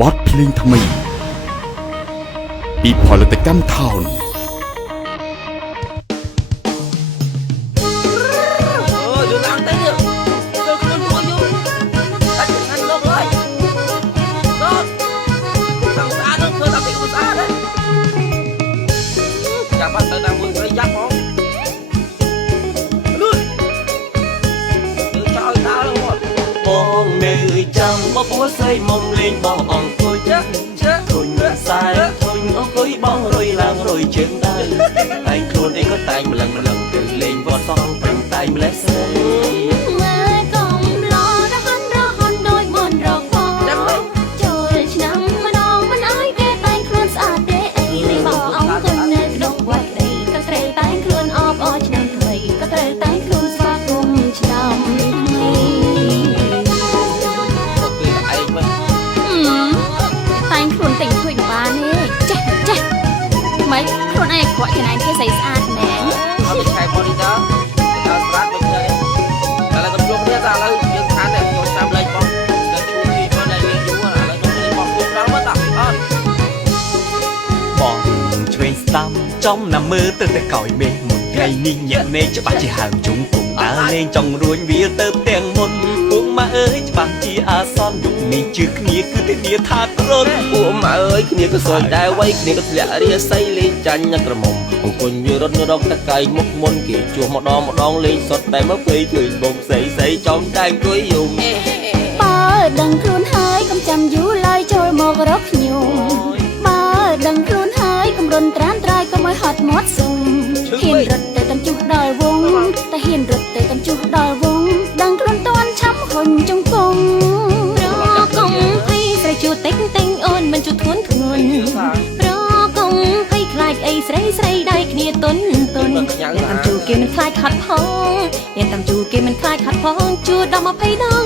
บอสเพลงทำไมปีพอลตกรรมเท่านั้นบ่บัวใส่มอมเลงบ่อ่องthôi thôi sai thôi ó cướiบ่rồi làng rồi chuyện đây anh luôn ấy có tay một lần từ lên vô son bằng tay mà lấy xe mấy con này gọi cái này cái giấy sạch nèเอาไปใช้พอดีเนาะเอาสลัดไปเลยแต่เราต้องยกเรื่องเรายังทานแบบโยนตามเลยป้องแล้วชูที่ก็ได้เรียนรู้ว่าเราต้องเรียนบอกพวกเราเมื่อตักបងជួយស្ដាំចំណាំមើលទៅតែកោយមេមួយថ្ងៃនេះញាក់នេច្បាស់ជាហើមជុំគុំដើរលេងចង់រួញវាទៅទាំងមុនពួកម៉ាអើយច្បាស់ជាអាសន្នយុគនេះជឿគ្នាគឺធានាថាក្រនពួកម៉ាអើយគ្នាក៏សួយដែរវៃគ្នាក៏ធ្លាក់រាសីលេងចាញ់ញ៉ាំក្រមុំអង្គុញវារត់រកតកៃមុខមុនគេជួសម្ដងលេងសុតតែមកពេកឃើញបងស្រីចំតែអង្គុយយំបើដឹងខ្លួនហើយកុំចាំយូរឡើយចូលមករកខ្ញុំបើដឹងខ្លួនហើយកុំរុនត្រានត្រៃកុំឲ្យហត់មាត់សុំហ៊ានរត់ទៅតាមជុះដល់វងតែហ៊ានរត់ទៅតាមជុះដល់វងដឹងខ្លួនតន់ឆាប់ហុញចង្គង់រកុំភ័យស្រីជួតិចតិចអូនមិនជួធ្ងន់ធ្ងន់រកុំភ័យខ្លាចអីស្រីដៃគ្នាទុនអ្នកតាមជួគេមិនខ្លាចខាត់ផងអ្នកតាមជួគេមិនខ្លាចខាត់ផងជួដល់20 ដង